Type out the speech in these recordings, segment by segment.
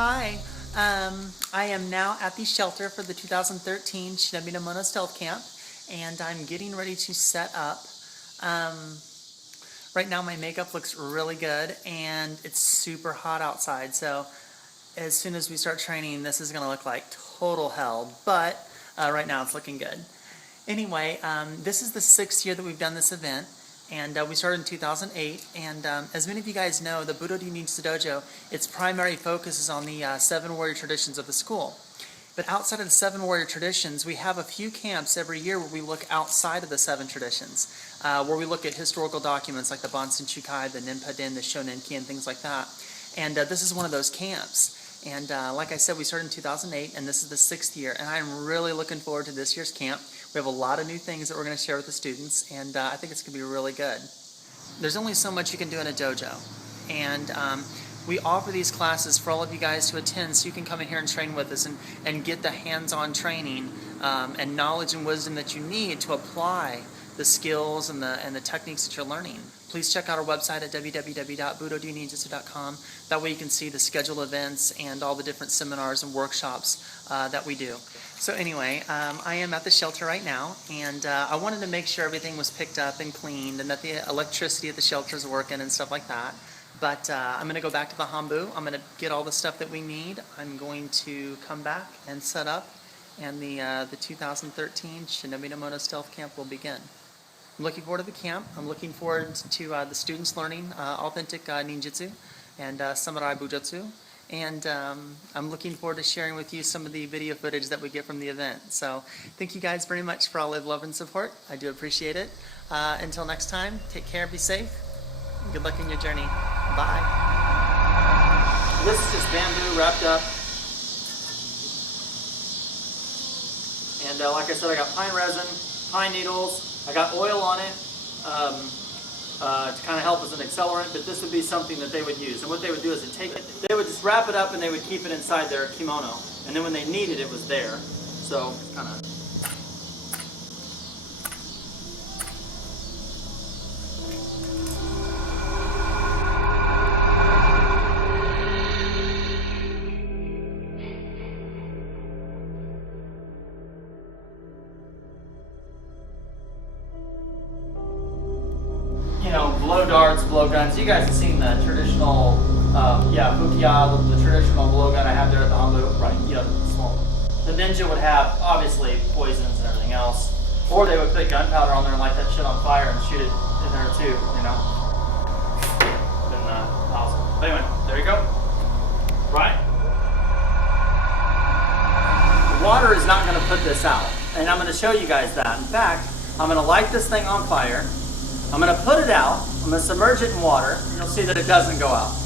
Hi, I am now at the shelter for the 2013 Shinobi no Mono Stealth Camp, and I'm getting ready to set up. Right now my makeup looks really good, and it's super hot outside, so as soon as we start training, this is going to look like total hell, but right now it's looking good. Anyway, this is the 6th year that we've done this event, and we started in 2008, and as many of you guys know, the Budo Ryu Dojo, its primary focus is on the 7 warrior traditions of the school. But outside of the 7 warrior traditions, we have a few camps every year where we look outside of the 7 traditions, where we look at historical documents like the Bansen Chukai, the Ninpo, the Shonenki, and things like that. And this is one of those camps. And like I said, we started in 2008, and this is the 6th year, and I'm really looking forward to this year's camp. We have a lot of new things that we're going to share with the students, and I think it's going to be really good. There's only so much you can do in a dojo, and we offer these classes for all of you guys to attend so you can come in here and train with us and get the hands-on training and knowledge and wisdom that you need to apply the skills and the techniques that you're learning. Please check out our website at www.budo-ninjutsu.com. That way you can see the scheduled events and all the different seminars and workshops that we do. So anyway, I am at the shelter right now, and I wanted to make sure everything was picked up and cleaned and that the electricity at the shelter is working and stuff like that. But I'm going to go back to the Hombu. I'm going to get all the stuff that we need. I'm going to come back and set up, and the 2013 Shinobi no Mono Stealth Camp will begin. I'm looking forward to the camp. I'm looking forward to the students learning authentic ninjutsu and samurai bujutsu. And I'm looking forward to sharing with you some of the video footage that we get from the event. So thank you guys very much for all the love and support. I do appreciate it. Until next time, take care, be safe. Good luck in your journey. Bye. This is just bamboo wrapped up. And like I said, I got pine resin, pine needles. I got oil on it to kind of help as an accelerant, but this would be something that they would use. And what they would do is they would just wrap it up and they would keep it inside their kimono. And then when they needed it, it was there. So kind of. You know, blow darts, blow guns. You guys have seen the traditional, fukiya, the traditional blow gun I have there at the Hombu, right? You know, small. The ninja would have, obviously, poisons and everything else. Or they would put gunpowder on there and light that shit on fire and shoot it in there too, you know? In the house. But anyway, there you go. Right? Water is not going to put this out. And I'm going to show you guys that. In fact, I'm going to light this thing on fire. I'm going to put it out, I'm going to submerge it in water, and you'll see that it doesn't go out.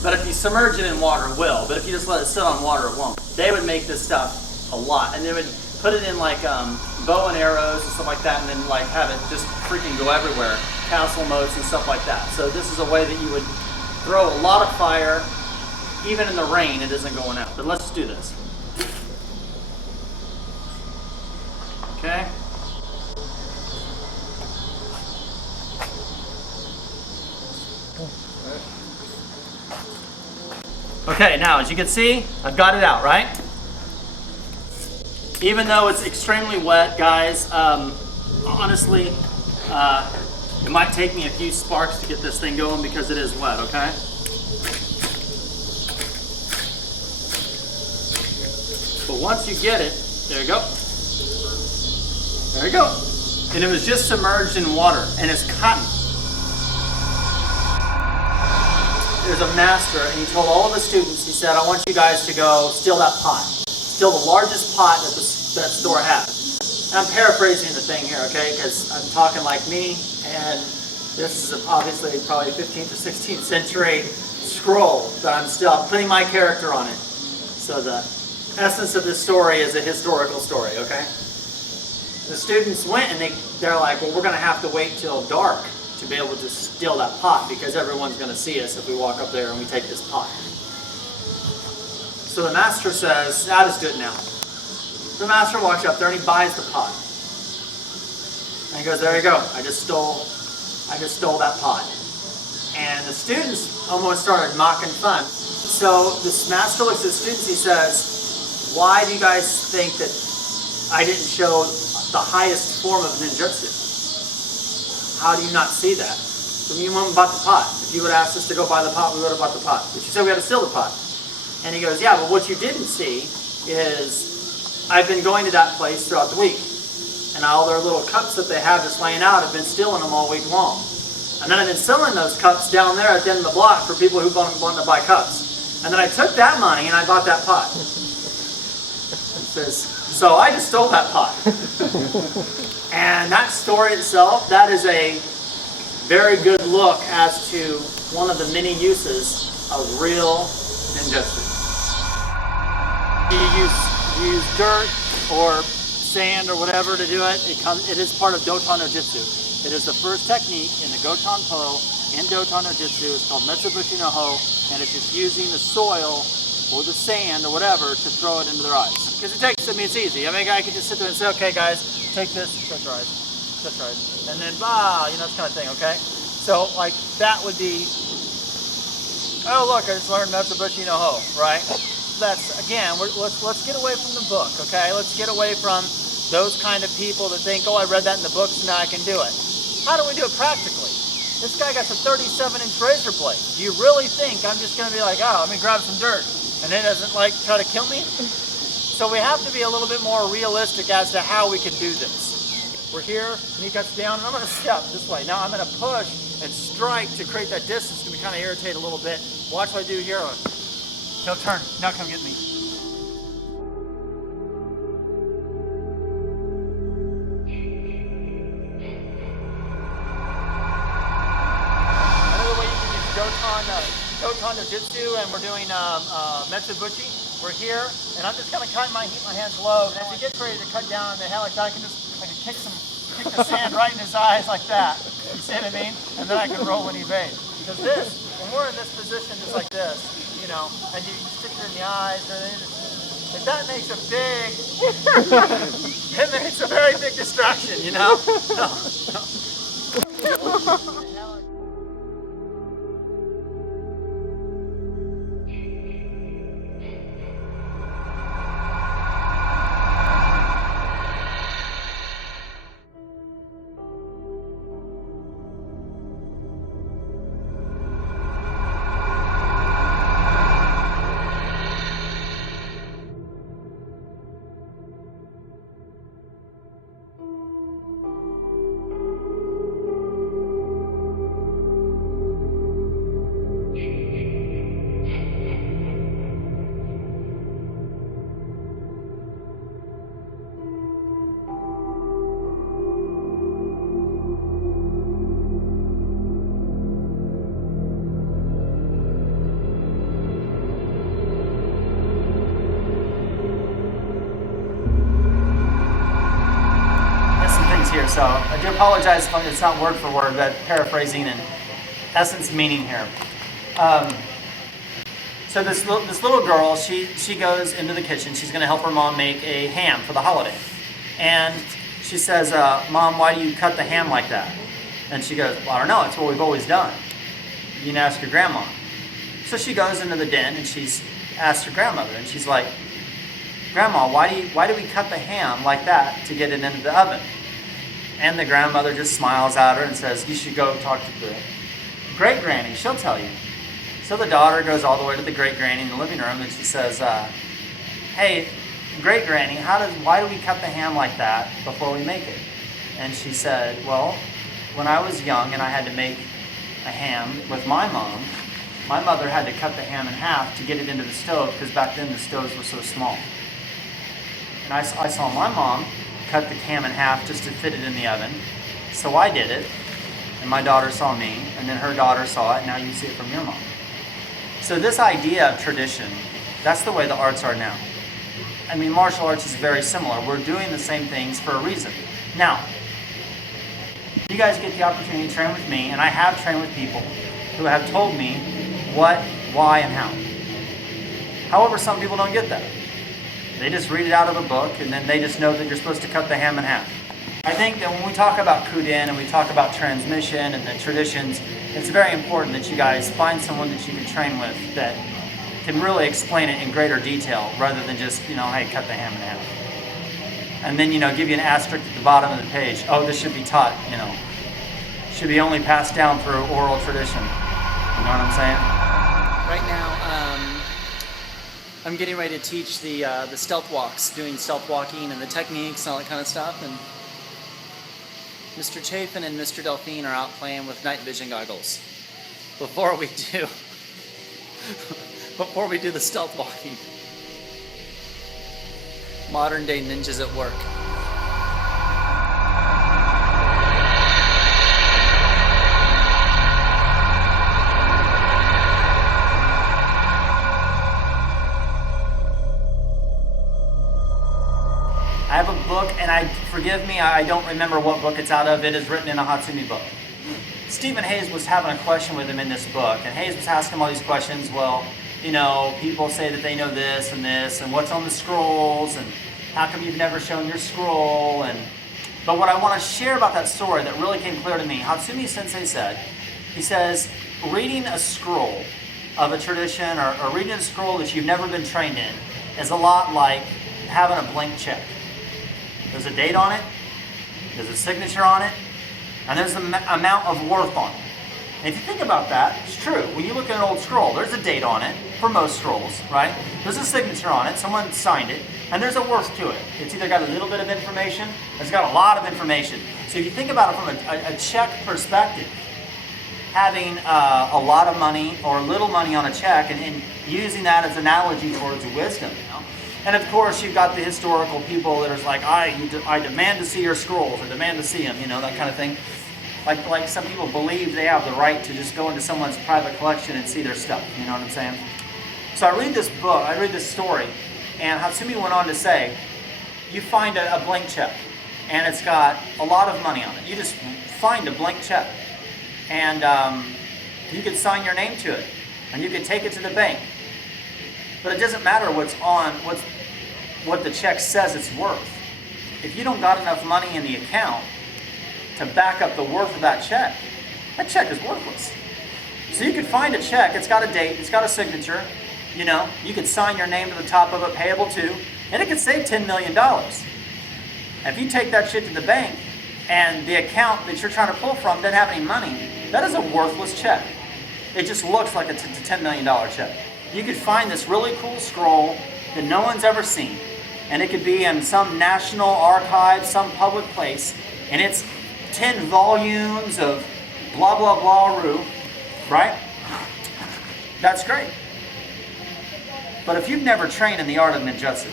But if you submerge it in water, it will. But if you just let it sit on water, it won't. They would make this stuff a lot. And they would put it in like bow and arrows and stuff like that, and then like have it just freaking go everywhere. Castle moats and stuff like that. So this is a way that you would throw a lot of fire. Even in the rain, it isn't going out. But let's do this. Okay. Okay, now as you can see, I've got it out, right? Even though it's extremely wet, guys, honestly, it might take me a few sparks to get this thing going because it is wet, okay? But once you get it, there you go. There you go. And it was just submerged in water, and it's cotton. There's a master, and he told all of the students, he said, I want you guys to go steal that pot. Steal the largest pot that that store has. And I'm paraphrasing the thing here, okay, because I'm talking like me, and this is obviously probably 15th or 16th century scroll that I'm putting my character on it. So the essence of this story is a historical story, okay? The students went, and they're like, well, we're going to have to wait till dark to be able to steal that pot because everyone's going to see us if we walk up there and we take this pot. So the master says, that is good now. The master walks up there and he buys the pot. And he goes, there you go, I just stole that pot. And the students almost started mocking fun. So this master looks at the students, he says, why do you guys think that I didn't show the highest form of ninjutsu? How do you not see that? So you went and bought the pot. If you would have asked us to go buy the pot, we would have bought the pot. But you said we had to steal the pot. And he goes, yeah, but what you didn't see is I've been going to that place throughout the week. And all their little cups that they have just laying out, I've been stealing them all week long. And then I've been selling those cups down there at the end of the block for people who want to buy cups. And then I took that money and I bought that pot. It says, so I just stole that pot. And that story itself, that is a very good look as to one of the many uses of real ninjutsu. You use dirt or sand or whatever to do it. It is part of Katon-no-jutsu. It is the first technique in the Gotan-po in Katon-no-jutsu. It's called Metsubushi no Ho, and it's just using the soil or the sand or whatever to throw it into their eyes. Because it's easy. I mean, I could just sit there and say, okay guys, take this, shut your eyes, and then this kind of thing, okay? So like that would be, oh look, I just learned Metsubushi no Ho, right? That's, again, let's get away from the book, okay? Let's get away from those kind of people that think, oh, I read that in the books, now I can do it. How do we do it practically? This guy got a 37-inch razor blade. Do you really think I'm just going to be like, oh, let me grab some dirt, and it doesn't like try to kill me? So we have to be a little bit more realistic as to how we can do this. We're here, and he cuts down, and I'm going to step this way. Now I'm going to push and strike to create that distance. It's going to kind of irritate a little bit. Watch what I do here. He'll turn. Now come get me. Another way you can use Katon-no-jutsu, and we're doing Metsubushi. We're here, and I'm just going to keep my hands low. And as he gets ready to cut down the head like that, I can kick the sand right in his eyes like that. You see what I mean? And then I can roll and evade. Because when we're in this position, just like this, and you stick it in the eyes, if that makes a it makes a very big distraction, here, so I do apologize if it's not word for word, but paraphrasing and essence meaning here. So this little girl, she goes into the kitchen. She's going to help her mom make a ham for the holiday, and she says, "Mom, why do you cut the ham like that?" And she goes, "Well, I don't know. It's what we've always done. You can ask your grandma." So she goes into the den and she's asked her grandmother, and she's like, "Grandma, why do we cut the ham like that to get it into the oven?" And the grandmother just smiles at her and says, "You should go talk to the great granny, she'll tell you." So the daughter goes all the way to the great granny in the living room, and she says, "Hey, great granny, why do we cut the ham like that before we make it?" And she said, "Well, when I was young and I had to make a ham with my mom, my mother had to cut the ham in half to get it into the stove, because back then the stoves were so small. And I saw my mom cut the ham in half just to fit it in the oven. So I did it, and my daughter saw me, and then her daughter saw it, and now you see it from your mom." So this idea of tradition, that's the way the arts are now. I mean, martial arts is very similar. We're doing the same things for a reason. Now, you guys get the opportunity to train with me, and I have trained with people who have told me what, why, and how. However, some people don't get that. They just read it out of a book, and then they just know that you're supposed to cut the ham in half. I think that when we talk about Kuden and we talk about transmission and the traditions, it's very important that you guys find someone that you can train with that can really explain it in greater detail rather than just, you know, hey, cut the ham in half. And then, you know, give you an asterisk at the bottom of the page. Oh, this should be taught, you know, should be only passed down through oral tradition. You know what I'm saying? Right now, I'm getting ready to teach the stealth walks, doing stealth walking and the techniques and all that kind of stuff. And Mr. Chafin and Mr. Delphine are out playing with night vision goggles. Before we do the stealth walking. Modern day ninjas at work. I have a book, and forgive me, I don't remember what book it's out of. It is written in a Hatsumi book. Stephen Hayes was having a question with him in this book, and Hayes was asking him all these questions. Well, you know, people say that they know this, and what's on the scrolls, and how come you've never shown your scroll, but what I want to share about that story that really came clear to me, Hatsumi Sensei said, he says, reading a scroll of a tradition, or reading a scroll that you've never been trained in, is a lot like having a blank check. There's a date on it, there's a signature on it, and there's an amount of worth on it. And if you think about that, it's true. When you look at an old scroll, there's a date on it, for most scrolls, right? There's a signature on it, someone signed it, and there's a worth to it. It's either got a little bit of information, or it's got a lot of information. So if you think about it from a check perspective, having a lot of money or little money on a check and using that as an analogy towards wisdom, you know? And of course, you've got the historical people that are like, I demand to see your scrolls, or demand to see them, you know, that kind of thing. Like some people believe they have the right to just go into someone's private collection and see their stuff, you know what I'm saying? So I read this book, I read this story, and Hatsumi went on to say, you find a blank check, and it's got a lot of money on it. You just find a blank check, and you could sign your name to it, and you could take it to the bank. But it doesn't matter what the check says it's worth. If you don't got enough money in the account to back up the worth of that check is worthless. So you could find a check, it's got a date, it's got a signature, you know, you could sign your name to the top of it, payable to, and it could save $10 million. If you take that shit to the bank and the account that you're trying to pull from doesn't have any money, that is a worthless check. It just looks like a $10 million check. You could find this really cool scroll that no one's ever seen, and it could be in some national archive, some public place, and it's 10 volumes of blah, blah, blah, Ryu, right? That's great. But if you've never trained in the art of ninjutsu,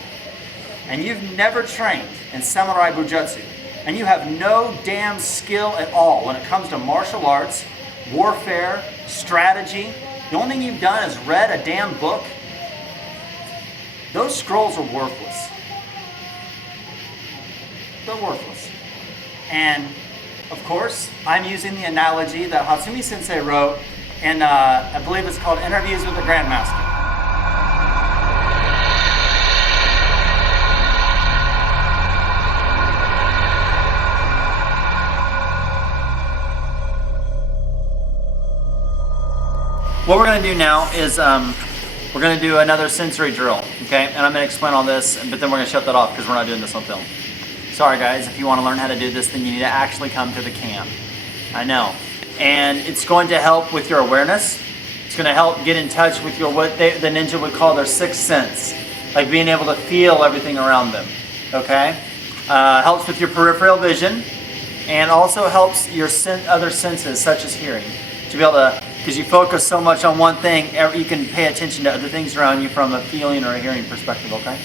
and you've never trained in samurai bujutsu, and you have no damn skill at all when it comes to martial arts, warfare, strategy, the only thing you've done is read a damn book, those scrolls are worthless. They're worthless. And of course, I'm using the analogy that Hatsumi Sensei wrote in, I believe it's called Interviews with the Grandmaster. What we're going to do now is we're going to do another sensory drill, okay? And I'm going to explain all this, but then we're going to shut that off because we're not doing this on film. Sorry guys, if you want to learn how to do this, then you need to actually come to the camp. I know. And it's going to help with your awareness. It's going to help get in touch with your, what the ninja would call their sixth sense. Like being able to feel everything around them, okay? Helps with your peripheral vision, and also helps your other senses, such as hearing. To be able to, because you focus so much on one thing, you can pay attention to other things around you from a feeling or a hearing perspective, okay?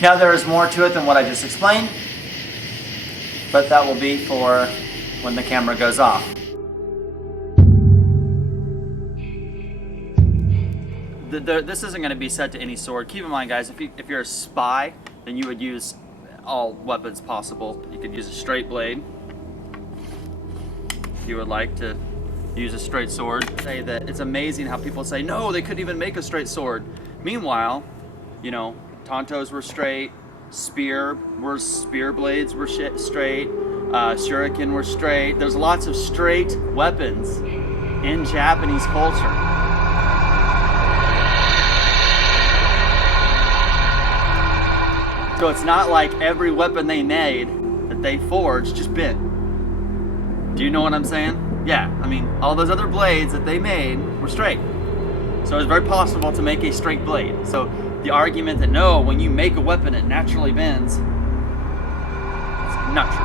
Now there is more to it than what I just explained, but that will be for when the camera goes off. This isn't going to be set to any sword. Keep in mind, guys, if you're a spy, then you would use all weapons possible. You could use a straight blade. If you would like to use a straight sword. Say that it's amazing how people say, no, they couldn't even make a straight sword. Meanwhile, you know, tantos were straight, spear blades were straight, shuriken were straight. There's lots of straight weapons in Japanese culture. So it's not like every weapon they made that they forged just bent. Do you know what I'm saying? Yeah, I mean, all those other blades that they made were straight. So it's very possible to make a straight blade. So the argument that no, when you make a weapon it naturally bends, it's not true.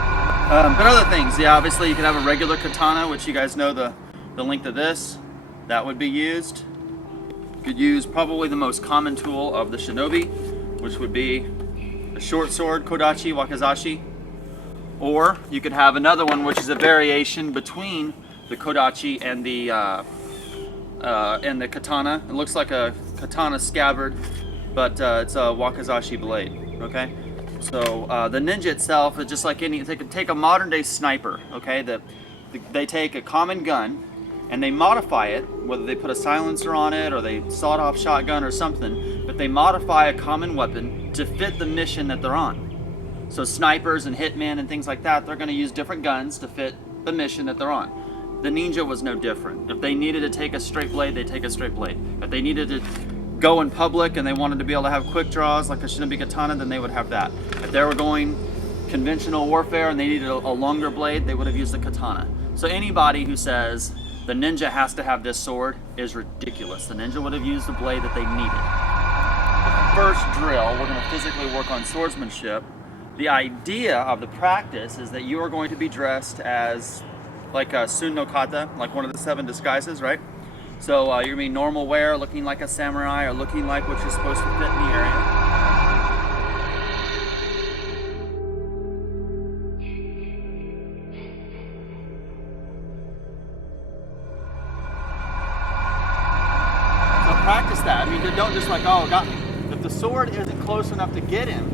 But other things, yeah, obviously you could have a regular katana, which you guys know the length of this, that would be used. You could use probably the most common tool of the shinobi, which would be a short sword, kodachi, wakizashi. Or you could have another one, which is a variation between the kodachi and the katana. It looks like a katana scabbard, but it's a wakizashi blade. Okay, so the ninja itself is just like any. They could take a modern day sniper. Okay, they take a common gun and they modify it, whether they put a silencer on it or they sawed off shotgun or something. But they modify a common weapon to fit the mission that they're on. So snipers and hitmen and things like that, they're going to use different guns to fit the mission that they're on. The ninja was no different. If they needed to take a straight blade, they take a straight blade. If they needed to go in public and they wanted to be able to have quick draws like a shinobi katana, then they would have that. If they were going conventional warfare and they needed a longer blade, they would have used the katana. So anybody who says the ninja has to have this sword is ridiculous. The ninja would have used the blade that they needed. The first drill, we're going to physically work on swordsmanship. The idea of the practice is that you are going to be dressed as like a sun no kata, like one of the 7 disguises, right? So you're going to be normal wear, looking like a samurai, or looking like what you're supposed to fit in the area. So practice that. I mean, don't just like, oh, got me. If the sword isn't close enough to get him,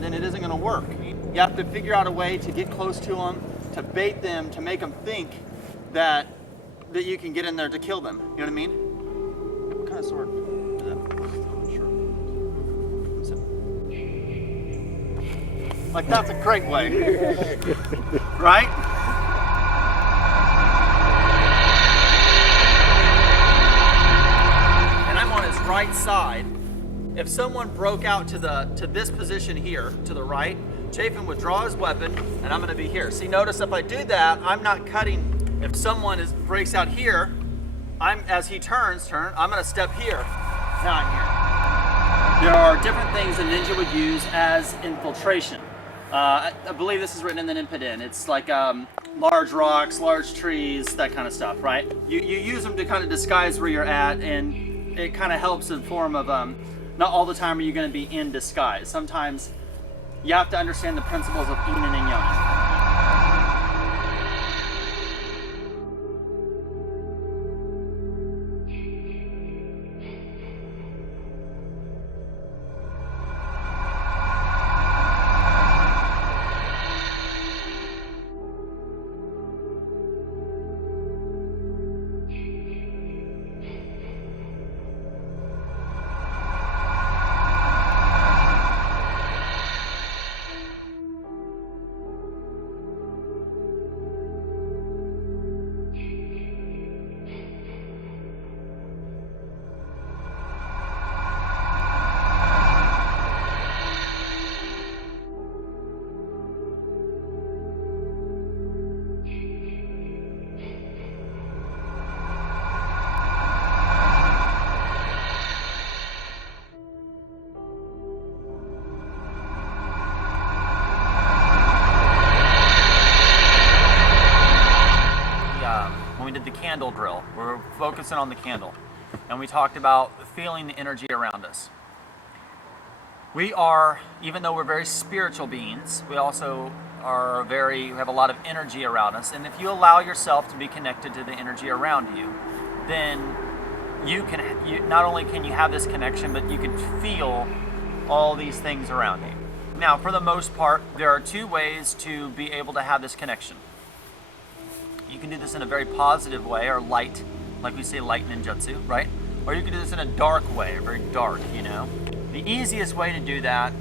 then it isn't going to work. You have to figure out a way to get close to them, to bait them, to make them think that you can get in there to kill them. You know what I mean? What kind of sword is that? Sure. Like, that's a great way. Right? And I'm on his right side. If someone broke out to this position here, to the right, Chafin would draw his weapon, and I'm going to be here. See, notice if I do that, I'm not cutting. If someone breaks out here, as he turns, I'm going to step here. Now I'm here. There are different things a ninja would use as infiltration. I believe this is written in the Ninpo. It's like large rocks, large trees, that kind of stuff, right? You use them to kind of disguise where you're at, and it kind of helps in form of not all the time are you going to be in disguise. Sometimes you have to understand the principles of yin and yang. Candle drill. We're focusing on the candle, and we talked about feeling the energy around us. We are, even though we're very spiritual beings, we also we have a lot of energy around us, and if you allow yourself to be connected to the energy around you, then not only can you have this connection, but you can feel all these things around you. Now, for the most part, there are 2 ways to be able to have this connection. You can do this in a very positive way, or light, like we say light ninjutsu, right? Or you can do this in a dark way, or very dark, you know? The easiest way to do that,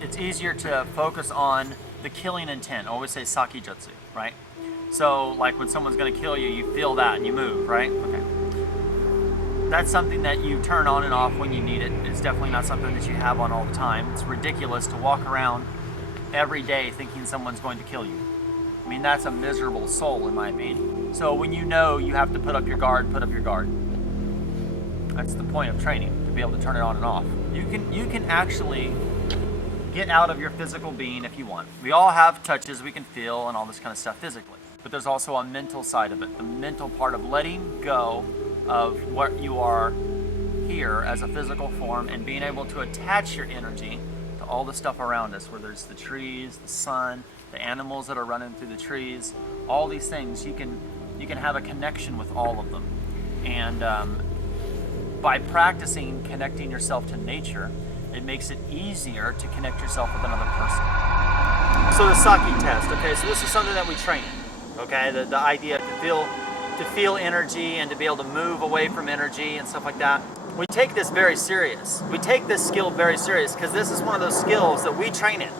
it's easier to focus on the killing intent. I always say sake jutsu, right? So like when someone's gonna kill you, you feel that and you move, right? Okay. that's something that you turn on and off when you need it. It's definitely not something that you have on all the time. It's ridiculous to walk around every day thinking someone's going to kill you. I mean, that's a miserable soul in my opinion. So when you know you have to put up your guard, put up your guard. That's the point of training, to be able to turn it on and off. You can actually get out of your physical being if you want. We all have touches we can feel and all this kind of stuff physically. But there's also a mental side of it. The mental part of letting go of what you are here as a physical form and being able to attach your energy to all the stuff around us, where there's the trees, the sun, the animals that are running through the trees, all these things. You can have a connection with all of them. And by practicing connecting yourself to nature, it makes it easier to connect yourself with another person. So the Soke test, okay, so this is something that we train in, okay? The idea to feel energy and to be able to move away from energy and stuff like that. We take this very serious. We take this skill very serious because this is one of those skills that we train in.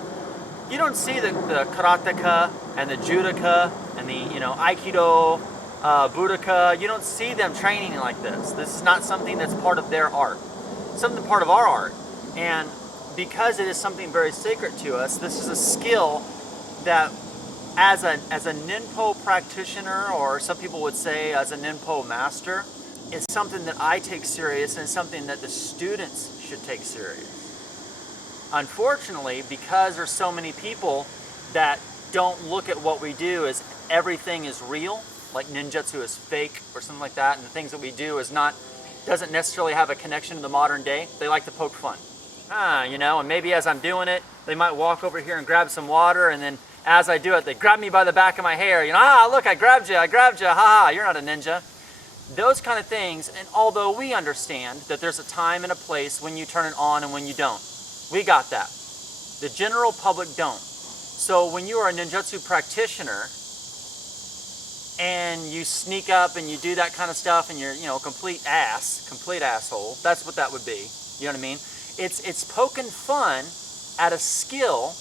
You don't see the karateka and the judoka and the aikido, budoka. You don't see them training like this. This is not something that's part of their art. Something part of our art. And because it is something very sacred to us, this is a skill that as a Ninpo practitioner, or some people would say as a Ninpo master, it's something that I take serious and something that the students should take serious. Unfortunately, because there's so many people that don't look at what we do as everything is real, like ninjutsu is fake or something like that, and the things that we do doesn't necessarily have a connection to the modern day, they like to poke fun. And maybe as I'm doing it, they might walk over here and grab some water, and then as I do it, they grab me by the back of my hair, look, I grabbed you, haha, you're not a ninja. Those kind of things, and although we understand that there's a time and a place when you turn it on and when you don't, we got that. The general public don't. So when you are a ninjutsu practitioner and you sneak up and you do that kind of stuff and you're, complete asshole, that's what that would be. You know what I mean? It's poking fun at a skill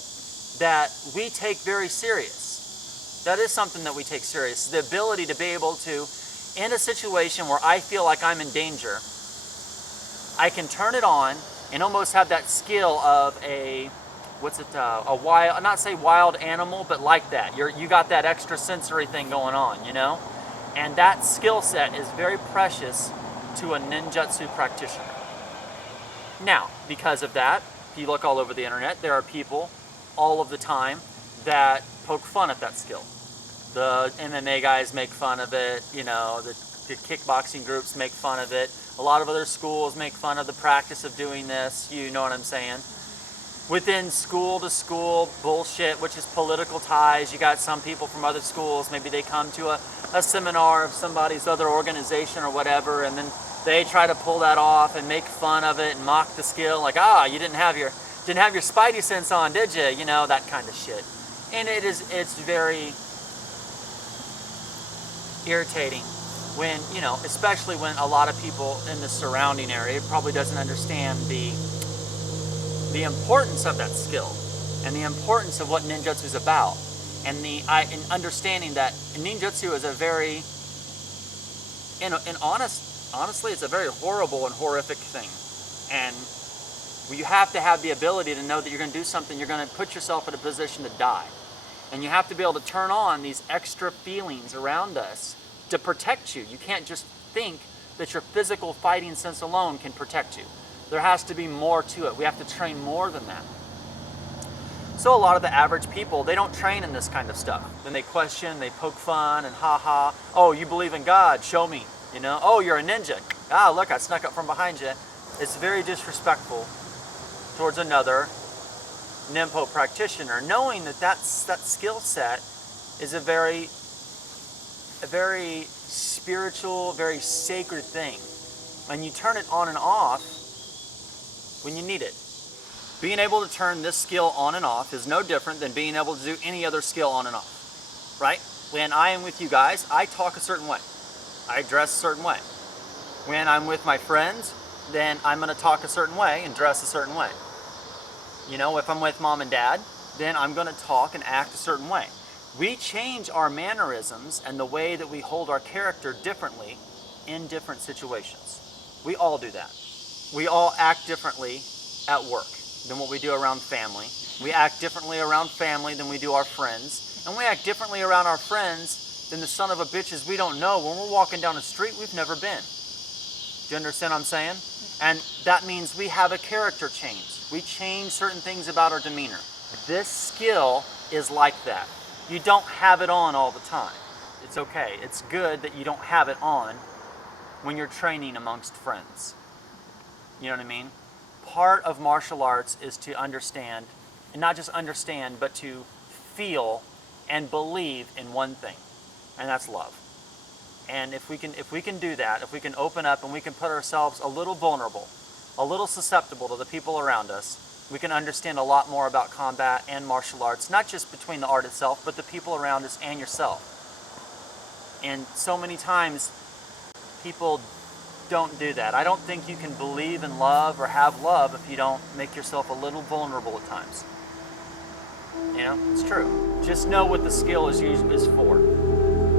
that we take very serious. That is something that we take serious. The ability to be able to, in a situation where I feel like I'm in danger, I can turn it on and almost have that skill of a wild, not say wild animal, but like that. You got that extra sensory thing going on, And that skill set is very precious to a ninjutsu practitioner. Now, because of that, if you look all over the internet, there are people all of the time that poke fun at that skill. The MMA guys make fun of it, the kickboxing groups make fun of it. A lot of other schools make fun of the practice of doing this, you know what I'm saying? Within school to school bullshit, which is political ties, you got some people from other schools, maybe they come to a seminar of somebody's other organization or whatever, and then they try to pull that off and make fun of it and mock the skill, like, you didn't have your spidey sense on, did you? That kind of shit. And it's very irritating when, especially when a lot of people in the surrounding area probably doesn't understand the importance of that skill and the importance of what ninjutsu is about, and in understanding that ninjutsu is a very, honestly, it's a very horrible and horrific thing, and you have to have the ability to know that you're going to do something, you're going to put yourself in a position to die, and you have to be able to turn on these extra feelings around us to protect you. You can't just think that your physical fighting sense alone can protect you. There has to be more to it. We have to train more than that. So a lot of the average people, they don't train in this kind of stuff. Then they question, they poke fun, and ha-ha. Oh, you believe in God, show me. Oh, you're a ninja. Look, I snuck up from behind you. It's very disrespectful towards another Ninpo practitioner, knowing that skill set is a very spiritual, very sacred thing. And you turn it on and off when you need it. Being able to turn this skill on and off is no different than being able to do any other skill on and off, right? When I am with you guys, I talk a certain way. I dress a certain way. When I'm with my friends, then I'm going to talk a certain way and dress a certain way. If I'm with mom and dad, then I'm going to talk and act a certain way. We change our mannerisms and the way that we hold our character differently in different situations. We all do that. We all act differently at work than what we do around family. We act differently around family than we do our friends. And we act differently around our friends than the son of a bitches we don't know when we're walking down a street we've never been. Do you understand what I'm saying? And that means we have a character change. We change certain things about our demeanor. This skill is like that. You don't have it on all the time. It's okay. It's good that you don't have it on when you're training amongst friends. You know what I mean? Part of martial arts is to understand, and not just understand, but to feel and believe in one thing, and that's love. And if we can do that, if we can open up and we can put ourselves a little vulnerable, a little susceptible to the people around us, we can understand a lot more about combat and martial arts, not just between the art itself, but the people around us and yourself. And so many times, people don't do that. I don't think you can believe in love or have love if you don't make yourself a little vulnerable at times. You know, it's true. Just know what the skill is for.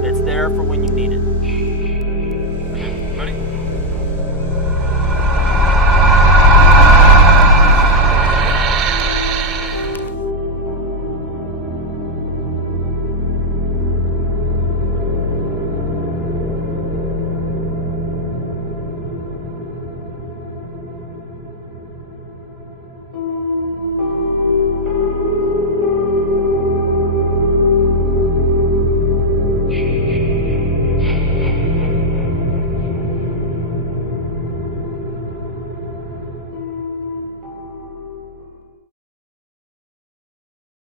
It's there for when you need it.